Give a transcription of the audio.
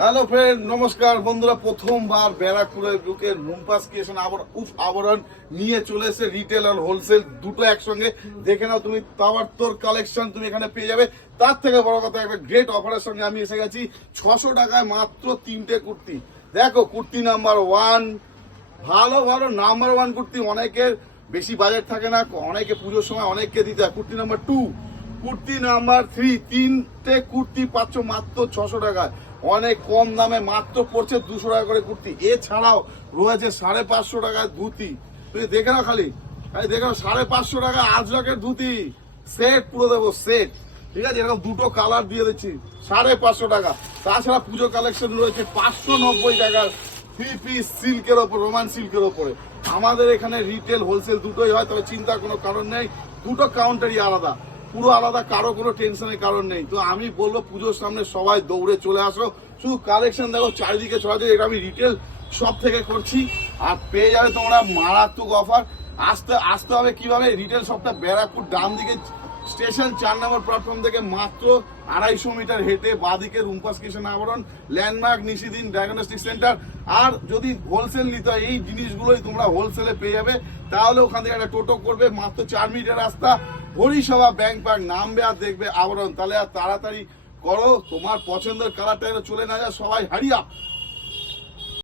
Hello friend, নমস্কার বন্ধুরা। প্রথমবার ব্যারাকপুরে ঢুকে রুম্পাস ক্রিয়েশন আবরণ নিয়ে চলে এসে রিটেল আর হোলসেল দুটো একসঙ্গে। দেখে নাও তুমি, তাওয়ার কালেকশন তুমি এখানে পেয়ে যাবে। তার থেকে বড় কথা, একটা গ্রেট অফারের সঙ্গে আমি এসে গেছি। 600 টাকায় মাত্র 3টে কুর্তি। দেখো, কুর্তি নাম্বার 1, ভালো ভালো নাম্বার 1 কুর্তি। অনেকের বেশি বাজেট থাকে না, অনেকে পুজোর সময় অনেককে দিতে হয়। কুর্তি নাম্বার 2, কুর্তি নাম্বার 3, 3টে কুর্তি পাচ্ছ মাত্র 600 টাকায়। অনেক কম দামে মাত্র পড়ছে 200 টাকা করে কুর্তি। এছাড়াও রয়েছে 550 টাকায় ধুতি। তুমি দেখে নাও, খালি দেখে নাও, 550 টাকা আজরাকের ধুতি সেট পুরো দেবো, সেট। ঠিক আছে, এরকম দুটো কালার দিয়ে দিচ্ছি 550 টাকা। তাছাড়া পুজো কালেকশন রয়েছে 590 টাকার 3 পিস সিল্কের ওপর, রোমান সিল্কের ওপরে। আমাদের এখানে রিটেল হোলসেল দুটোই হয়, তবে চিন্তার কোনো কারণ নেই, দুটো কাউন্টারই আলাদা, পুরো আলাদা, কারো কোনো টেনশনের কারণ নেই। তো আমি বলবো পুজোর সামনে সবাই দৌড়ে চলে আসো। শুধু কালেকশন দেখো চারিদিকে ছড়াচ্ছে। এটা আমি রিটেল শপ থেকে করছি, আর পেয়ে যাবে তোমরা মারাত্মক অফার। আসতে হবে কিভাবে? রিটেল শপটা ব্যারাকপুর ডান দিকে স্টেশন 4 নম্বর প্ল্যাটফর্ম থেকে মাত্র 250 মিটার হেঁটে বাঁদিকে রুম্পাস ক্রিয়েশন আবরণ, ল্যান্ডমার্ক নিশিদিন ডায়াগনস্টিক সেন্টার। আর যদি হোলসেল নিতে হয়, এই জিনিসগুলোই তোমরা হোলসেলে পেয়ে যাবে। তাহলে ওখান থেকে একটা টোটো করবে, মাত্র 4 মিনিটের রাস্তা, হরিসভা ব্যাংক পার্ক নামবে আর দেখবে আবরণ। তাহলে আর তাড়াতাড়ি করো, তোমার পছন্দের কালারটা চলে না যায়, সবাই হারিয়া